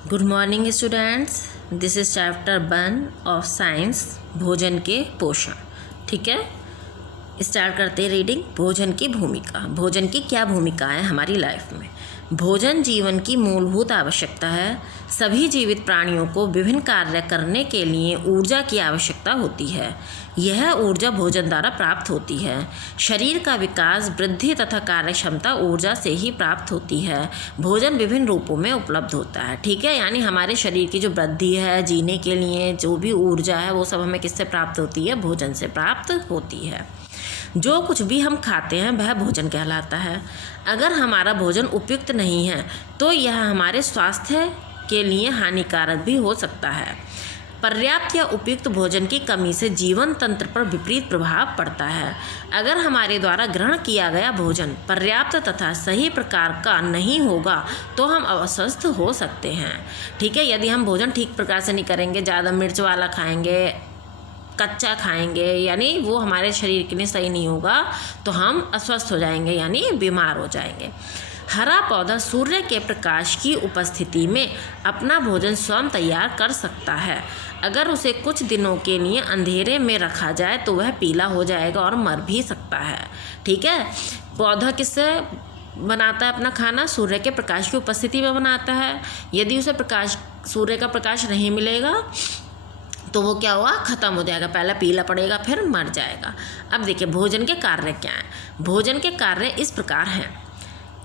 Good morning students, this is chapter 1 of science, भोजन के पोषण। ठीक है, स्टार्ट करते हैं रीडिंग। भोजन की भूमिका। भोजन की क्या भूमिका है हमारी लाइफ में? भोजन जीवन की मूलभूत आवश्यकता है। सभी जीवित प्राणियों को विभिन्न कार्य करने के लिए ऊर्जा की आवश्यकता होती है। यह ऊर्जा भोजन द्वारा प्राप्त होती है। शरीर का विकास, वृद्धि तथा कार्य क्षमता ऊर्जा से ही प्राप्त होती है। भोजन विभिन्न रूपों में उपलब्ध होता है। ठीक है, यानी हमारे शरीर की जो वृद्धि है, जीने के लिए जो भी ऊर्जा है, वो सब हमें किससे प्राप्त होती है? भोजन से प्राप्त होती है। जो कुछ भी हम खाते हैं वह भोजन कहलाता है। अगर हमारा भोजन उपयुक्त नहीं है तो यह हमारे स्वास्थ्य के लिए हानिकारक भी हो सकता है। पर्याप्त या उपयुक्त भोजन की कमी से जीवन तंत्र पर विपरीत प्रभाव पड़ता है। अगर हमारे द्वारा ग्रहण किया गया भोजन पर्याप्त तथा सही प्रकार का नहीं होगा तो हम अस्वस्थ हो सकते हैं। ठीक है, यदि हम भोजन ठीक प्रकार से नहीं करेंगे, ज़्यादा मिर्च वाला खाएंगे, कच्चा खाएंगे, यानी वो हमारे शरीर के लिए सही नहीं होगा, तो हम अस्वस्थ हो जाएंगे, यानी बीमार हो जाएंगे। हरा पौधा सूर्य के प्रकाश की उपस्थिति में अपना भोजन स्वयं तैयार कर सकता है। अगर उसे कुछ दिनों के लिए अंधेरे में रखा जाए तो वह पीला हो जाएगा और मर भी सकता है। ठीक है, पौधा किससे बनाता है अपना खाना? सूर्य के प्रकाश की उपस्थिति में बनाता है। यदि उसे सूर्य का प्रकाश नहीं मिलेगा तो वो क्या हुआ? ख़त्म हो जाएगा, पहले पीला पड़ेगा फिर मर जाएगा। अब देखिए भोजन के कार्य क्या हैं। भोजन के कार्य इस प्रकार हैं।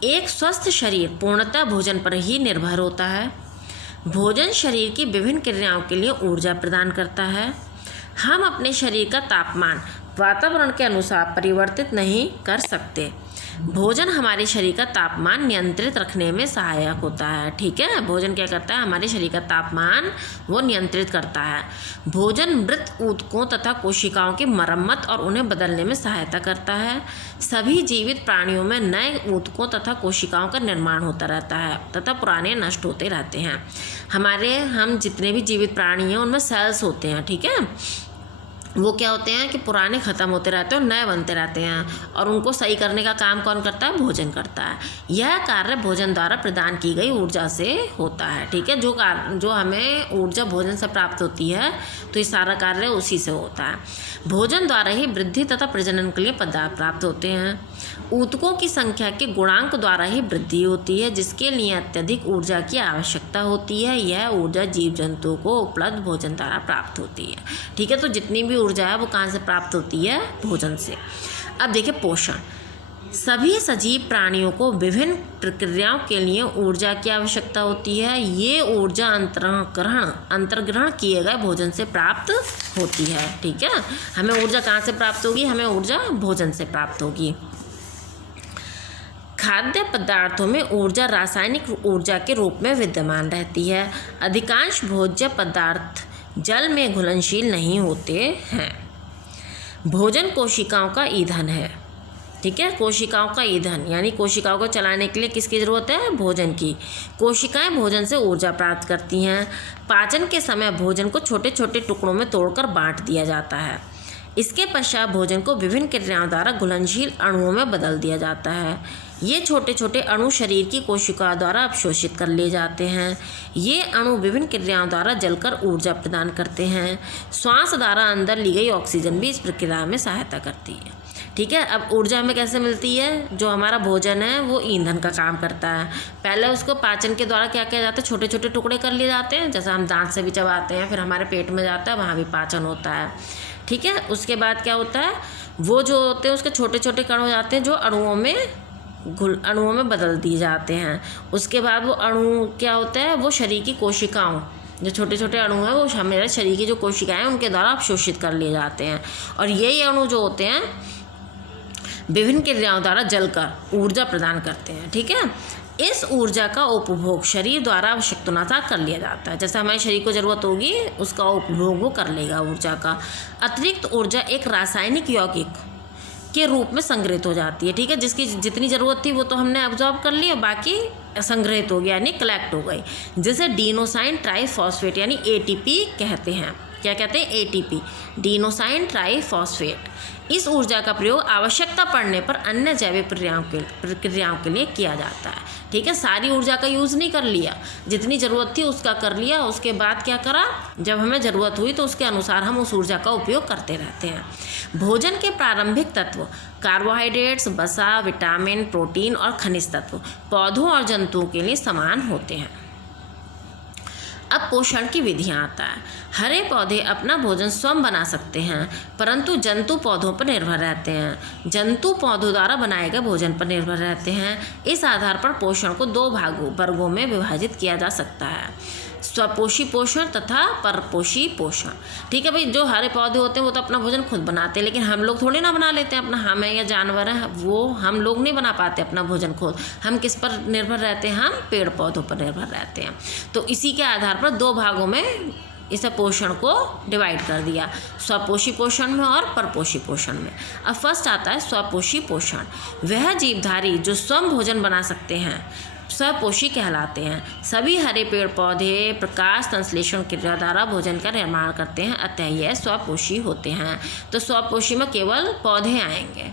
एक स्वस्थ शरीर पूर्णतः भोजन पर ही निर्भर होता है। भोजन शरीर की विभिन्न क्रियाओं के लिए ऊर्जा प्रदान करता है। हम अपने शरीर का तापमान वातावरण के अनुसार परिवर्तित नहीं कर सकते। भोजन हमारे शरीर का तापमान नियंत्रित रखने में सहायक होता है। ठीक है, भोजन क्या करता है? हमारे शरीर का तापमान वो नियंत्रित करता है। भोजन मृत ऊतकों तथा कोशिकाओं की मरम्मत और उन्हें बदलने में सहायता करता है। सभी जीवित प्राणियों में नए ऊतकों तथा कोशिकाओं का निर्माण होता रहता है तथा पुराने नष्ट होते रहते हैं। हम जितने भी जीवित प्राणी हैं उनमें सेल्स होते हैं। ठीक है, वो क्या होते हैं कि पुराने ख़त्म होते रहते हैं और नए बनते रहते हैं, और उनको सही करने का काम कौन करता है? भोजन करता है। यह कार्य भोजन द्वारा प्रदान की गई ऊर्जा से होता है। ठीक है, जो हमें ऊर्जा भोजन से प्राप्त होती है तो ये सारा कार्य उसी से होता है। भोजन द्वारा ही वृद्धि तथा प्रजनन के लिए पदार्थ प्राप्त होते हैं। ऊतकों की संख्या के गुणांक द्वारा ही वृद्धि होती है, जिसके लिए अत्यधिक ऊर्जा की आवश्यकता होती है। यह ऊर्जा जीव जंतुओं को उपलब्ध भोजन द्वारा प्राप्त होती है। ठीक है, तो जितनी भी ऊर्जा है वो कहाँ से प्राप्त होती है? भोजन से। अब देखिए पोषण। सभी सजीव प्राणियों को विभिन्न प्रक्रियाओं के लिए ऊर्जा की आवश्यकता होती है। ये ऊर्जा अंतर्ग्रहण किए गए भोजन से प्राप्त होती है। ठीक है, हमें ऊर्जा कहाँ से प्राप्त होगी? हमें ऊर्जा भोजन से प्राप्त होगी। खाद्य पदार्थों में ऊर्जा रासायनिक ऊर्जा के रूप में विद्यमान रहती है। अधिकांश भोज्य पदार्थ जल में घुलनशील नहीं होते हैं। भोजन कोशिकाओं का ईंधन है। ठीक है, कोशिकाओं का ईंधन यानी कोशिकाओं को चलाने के लिए किसकी ज़रूरत है? भोजन की। कोशिकाएं भोजन से ऊर्जा प्राप्त करती हैं। पाचन के समय भोजन को छोटे छोटे टुकड़ों में तोड़कर बांट दिया जाता है। इसके पश्चात भोजन को विभिन्न क्रियाओं द्वारा घुलनशील अणुओं में बदल दिया जाता है। ये छोटे छोटे अणु शरीर की कोशिकाओं द्वारा अवशोषित कर लिए जाते हैं। ये अणु विभिन्न क्रियाओं द्वारा जलकर ऊर्जा प्रदान करते हैं। श्वास द्वारा अंदर ली गई ऑक्सीजन भी इस प्रक्रिया में सहायता करती है। ठीक है, अब ऊर्जा हमें कैसे मिलती है? जो हमारा भोजन है वो ईंधन का काम करता है। पहले उसको पाचन के द्वारा क्या किया जाता है? छोटे छोटे टुकड़े कर लिए जाते हैं, जैसे हम दांत से भी चबाते हैं, फिर हमारे पेट में जाता है, वहाँ भी पाचन होता है। ठीक है, उसके बाद क्या होता है? वो जो होते हैं उसके छोटे छोटे कण हो जाते हैं जो अणुओं में बदल दिए जाते हैं। उसके बाद वो अणु क्या होता है? वो शरीर की कोशिकाओं, जो छोटे छोटे अणु हैं वो हमारे शरीर की जो कोशिकाएं हैं उनके द्वारा अवशोषित कर लिए जाते हैं। और यही अणु जो होते हैं विभिन्न क्रियाओं द्वारा जलकर ऊर्जा प्रदान करते हैं। ठीक है, इस ऊर्जा का उपभोग शरीर द्वारा आवश्यकतानुसार कर लिया जाता है। जैसे हमारे शरीर को ज़रूरत होगी उसका उपभोग वो कर लेगा ऊर्जा का। अतिरिक्त ऊर्जा एक रासायनिक यौगिक के रूप में संग्रहित हो जाती है। ठीक है, जिसकी जितनी ज़रूरत थी वो तो हमने एब्जॉर्ब कर ली और बाकी संग्रहित हो गया यानी कलेक्ट हो गई, जिसे डिनोसाइन ट्राइफॉस्फेट यानी ATP कहते हैं। क्या कहते हैं, ATP, डीनोसाइन ट्राइफॉस्फेट। इस ऊर्जा का प्रयोग आवश्यकता पड़ने पर अन्य जैविक प्रक्रियाओं के लिए किया जाता है। ठीक है, सारी ऊर्जा का यूज़ नहीं कर लिया, जितनी ज़रूरत थी उसका कर लिया, उसके बाद क्या करा, जब हमें ज़रूरत हुई तो उसके अनुसार हम उस ऊर्जा का उपयोग करते रहते हैं। भोजन के प्रारंभिक तत्व कार्बोहाइड्रेट्स, वसा, विटामिन, प्रोटीन और खनिज तत्व पौधों और जंतुओं के लिए समान होते हैं। अब पोषण की विधियाँ आता है। हरे पौधे अपना भोजन स्वयं बना सकते हैं, परंतु जंतु पौधों पर निर्भर रहते हैं। जंतु पौधों द्वारा बनाए गए भोजन पर निर्भर रहते हैं। इस आधार पर पोषण को 2 वर्गों में विभाजित किया जा सकता है, स्वपोषी पोषण तथा परपोषी पोषण। ठीक है भाई, जो हरे पौधे होते हैं वो तो अपना भोजन खुद बनाते हैं, लेकिन हम लोग थोड़ी ना बना लेते हैं अपना, हमें या जानवर हैं वो हम लोग नहीं बना पाते अपना भोजन खुद। हम किस पर निर्भर रहते हैं, हम पेड़ पौधों पर निर्भर रहते हैं। तो इसी के आधार पर 2 भागों में इसे पोषण को डिवाइड कर दिया, स्वपोषी पोषण में और परपोषी पोषण में। अब फर्स्ट आता है स्वपोषी पोषण। वह जीवधारी जो स्वयं भोजन बना सकते हैं स्वपोषी कहलाते हैं। सभी हरे पेड़ पौधे प्रकाश संश्लेषण क्रिया द्वारा भोजन का निर्माण करते हैं, अतः यह स्वपोषी होते हैं। तो स्वपोषी में केवल पौधे आएंगे,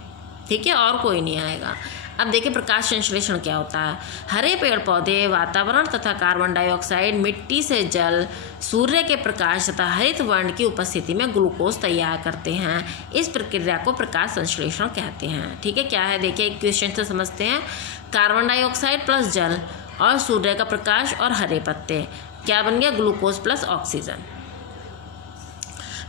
ठीक है, और कोई नहीं आएगा। अब देखिए प्रकाश संश्लेषण क्या होता है। हरे पेड़ पौधे वातावरण तथा कार्बन डाइऑक्साइड, मिट्टी से जल, सूर्य के प्रकाश तथा हरित वर्ण की उपस्थिति में ग्लूकोज तैयार करते हैं। इस प्रक्रिया को प्रकाश संश्लेषण कहते हैं। ठीक है, क्या है देखिए, एक क्वेश्चन से समझते हैं। कार्बन डाइऑक्साइड प्लस जल और सूर्य का प्रकाश और हरे पत्ते, क्या बन गया, ग्लूकोज प्लस ऑक्सीजन।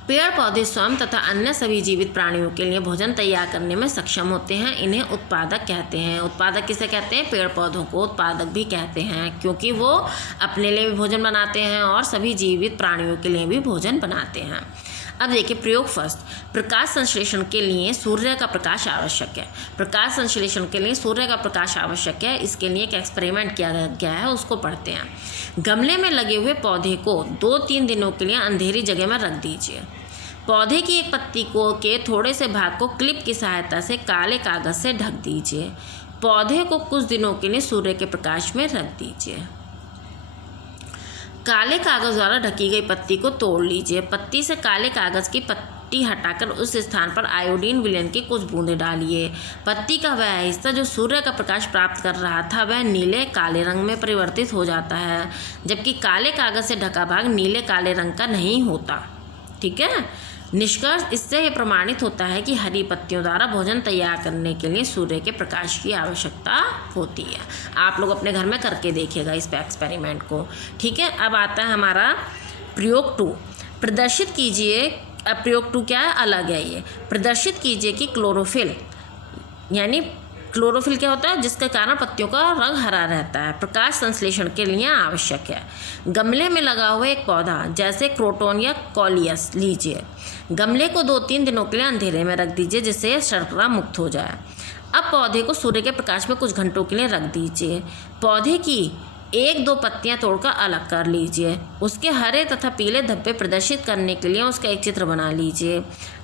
पेड़ पौधे स्वयं तथा अन्य सभी जीवित प्राणियों के लिए भोजन तैयार करने में सक्षम होते हैं। इन्हें उत्पादक कहते हैं। उत्पादक किसे कहते हैं, पेड़ पौधों को उत्पादक भी कहते हैं, क्योंकि वो अपने लिए भी भोजन बनाते हैं और सभी जीवित प्राणियों के लिए भी भोजन बनाते हैं। अब देखिए प्रयोग फर्स्ट। प्रकाश संश्लेषण के लिए सूर्य का प्रकाश आवश्यक है। प्रकाश संश्लेषण के लिए सूर्य का प्रकाश आवश्यक है। इसके लिए एक एक्सपेरिमेंट किया गया है, उसको पढ़ते हैं। गमले में लगे हुए पौधे को 2-3 दिनों के लिए अंधेरी जगह में रख दीजिए। पौधे की एक पत्ती के थोड़े से भाग को क्लिप की सहायता से काले कागज से ढक दीजिए। पौधे को कुछ दिनों के लिए सूर्य के प्रकाश में रख दीजिए। काले कागज द्वारा ढकी गई पत्ती को तोड़ लीजिए। पत्ती से काले कागज की पत्ती हटाकर उस स्थान पर आयोडीन विलयन की कुछ बूंदें डालिए। पत्ती का वह हिस्सा जो सूर्य का प्रकाश प्राप्त कर रहा था वह नीले काले रंग में परिवर्तित हो जाता है, जबकि काले कागज से ढका भाग नीले काले रंग का नहीं होता। ठीक है, निष्कर्ष इससे यह प्रमाणित होता है कि हरी पत्तियों द्वारा भोजन तैयार करने के लिए सूर्य के प्रकाश की आवश्यकता होती है। आप लोग अपने घर में करके देखिएगा इस एक्सपेरिमेंट को। ठीक है, अब आता है हमारा प्रयोग 2। प्रदर्शित कीजिए, अब प्रयोग 2 क्या है, अलग है ये। प्रदर्शित कीजिए कि क्लोरोफिल, यानी क्लोरोफिल क्या होता है, जिसके कारण पत्तियों का रंग हरा रहता है, प्रकाश संश्लेषण के लिए आवश्यक है। गमले में लगा हुआ एक पौधा जैसे क्रोटोन या कॉलियस लीजिए। गमले को 2-3 दिनों के लिए अंधेरे में रख दीजिए जिससे यह शर्करा मुक्त हो जाए। अब पौधे को सूर्य के प्रकाश में कुछ घंटों के लिए रख दीजिए। पौधे की 1-2 पत्तियां तोड़कर अलग कर लीजिए। उसके हरे तथा पीले धब्बे प्रदर्शित करने के लिए उसका एक चित्र बना लीजिए।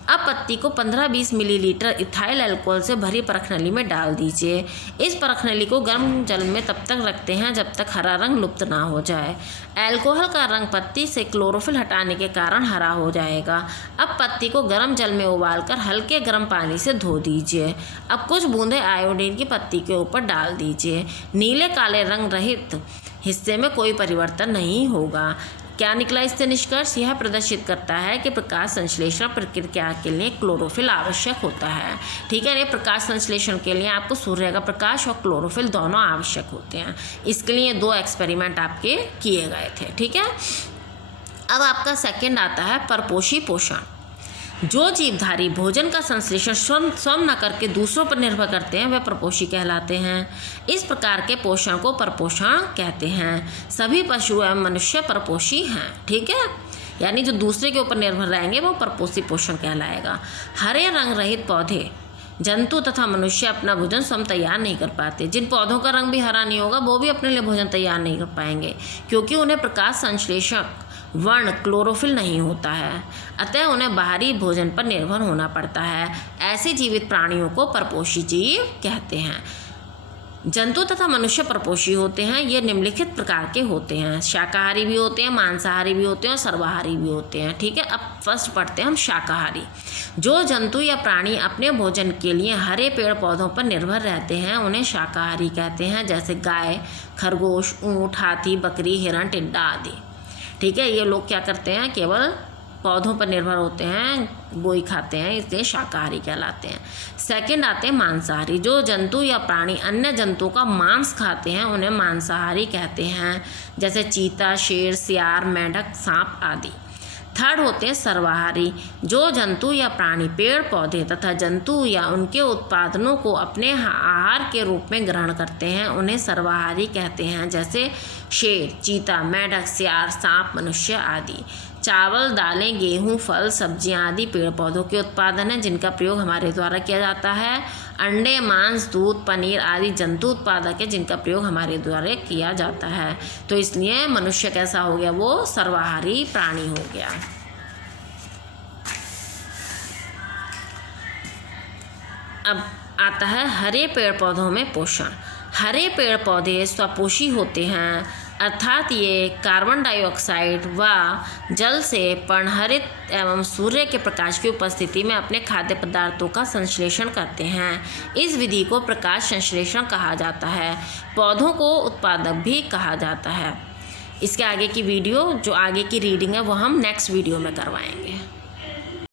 अब पत्ती को 15-20 मिलीलीटर इथाइल अल्कोहल से भरी परखनली में डाल दीजिए। इस परखनली को गर्म जल में तब तक रखते हैं जब तक हरा रंग लुप्त ना हो जाए। अल्कोहल का रंग पत्ती से क्लोरोफिल हटाने के कारण हरा हो जाएगा। अब पत्ती को गर्म जल में उबालकर हल्के गर्म पानी से धो दीजिए। अब कुछ बूंदें आयोडीन की पत्ती के ऊपर डाल दीजिए। नीले काले रंग रहित हिस्से में कोई परिवर्तन नहीं होगा। क्या निकला इससे निष्कर्ष, यह प्रदर्शित करता है कि प्रकाश संश्लेषण प्रक्रिया के लिए क्लोरोफिल आवश्यक होता है। ठीक है, ये प्रकाश संश्लेषण के लिए आपको सूर्य का प्रकाश और क्लोरोफिल दोनों आवश्यक होते हैं। इसके लिए 2 एक्सपेरिमेंट आपके किए गए थे। ठीक है, अब आपका सेकंड आता है परपोषी पोषण। जो जीवधारी भोजन का संश्लेषण स्वयं न करके दूसरों पर निर्भर करते हैं वह परपोषी कहलाते हैं। इस प्रकार के पोषण को परपोषण कहते हैं। सभी पशु एवं मनुष्य परपोषी हैं। ठीक है, यानी जो दूसरे के ऊपर निर्भर रहेंगे वो परपोषी पोषण कहलाएगा। हरे रंग रहित पौधे, जंतु तथा मनुष्य अपना भोजन स्वयं तैयार नहीं कर पाते। जिन पौधों का रंग भी हरा नहीं होगा वो भी अपने लिए भोजन तैयार नहीं कर पाएंगे, क्योंकि उन्हें प्रकाश संश्लेषक वर्ण क्लोरोफिल नहीं होता है, अतः उन्हें बाहरी भोजन पर निर्भर होना पड़ता है। ऐसे जीवित प्राणियों को परपोषी जीव कहते हैं। जंतु तथा मनुष्य परपोषी होते हैं। ये निम्नलिखित प्रकार के होते हैं, शाकाहारी भी होते हैं, मांसाहारी भी होते हैं और सर्वाहारी भी होते हैं। ठीक है, अब फर्स्ट पढ़ते हैं हम शाकाहारी। जो जंतु या प्राणी अपने भोजन के लिए हरे पेड़ पौधों पर निर्भर रहते हैं उन्हें शाकाहारी कहते हैं, जैसे गाय, खरगोश, ऊँट, हाथी, बकरी, हिरण, टिड्डा आदि। ठीक है, ये लोग क्या करते हैं, केवल पौधों पर निर्भर होते हैं, वो ही खाते हैं, इसलिए शाकाहारी कहलाते हैं। सेकंड आते हैं मांसाहारी। जो जंतु या प्राणी अन्य जंतुओं का मांस खाते हैं उन्हें मांसाहारी कहते हैं, जैसे चीता, शेर, सियार, मेंढक, सांप आदि। थर्ड होते हैं सर्वाहारी। जो जंतु या प्राणी पेड़ पौधे तथा जंतु या उनके उत्पादनों को अपने आहार के रूप में ग्रहण करते हैं उन्हें सर्वाहारी कहते हैं, जैसे शेर, चीता, मेंढक, सियार, सांप, मनुष्य आदि। चावल, दालें, गेहूं, फल, सब्जियां आदि पेड़ पौधों के उत्पादन हैं जिनका प्रयोग हमारे द्वारा किया जाता है। अंडे, मांस, दूध, पनीर आदि जंतु उत्पादक है जिनका प्रयोग हमारे द्वारा किया जाता है। तो इसलिए मनुष्य कैसा हो गया, वो सर्वाहारी प्राणी हो गया। अब आता है हरे पेड़ पौधों में पोषण। हरे पेड़ पौधे स्वपोषी होते हैं, अर्थात ये कार्बन डाइऑक्साइड व जल से पर्णहरित एवं सूर्य के प्रकाश की उपस्थिति में अपने खाद्य पदार्थों का संश्लेषण करते हैं। इस विधि को प्रकाश संश्लेषण कहा जाता है। पौधों को उत्पादक भी कहा जाता है। इसके आगे की वीडियो, जो आगे की रीडिंग है, वो हम नेक्स्ट वीडियो में करवाएंगे।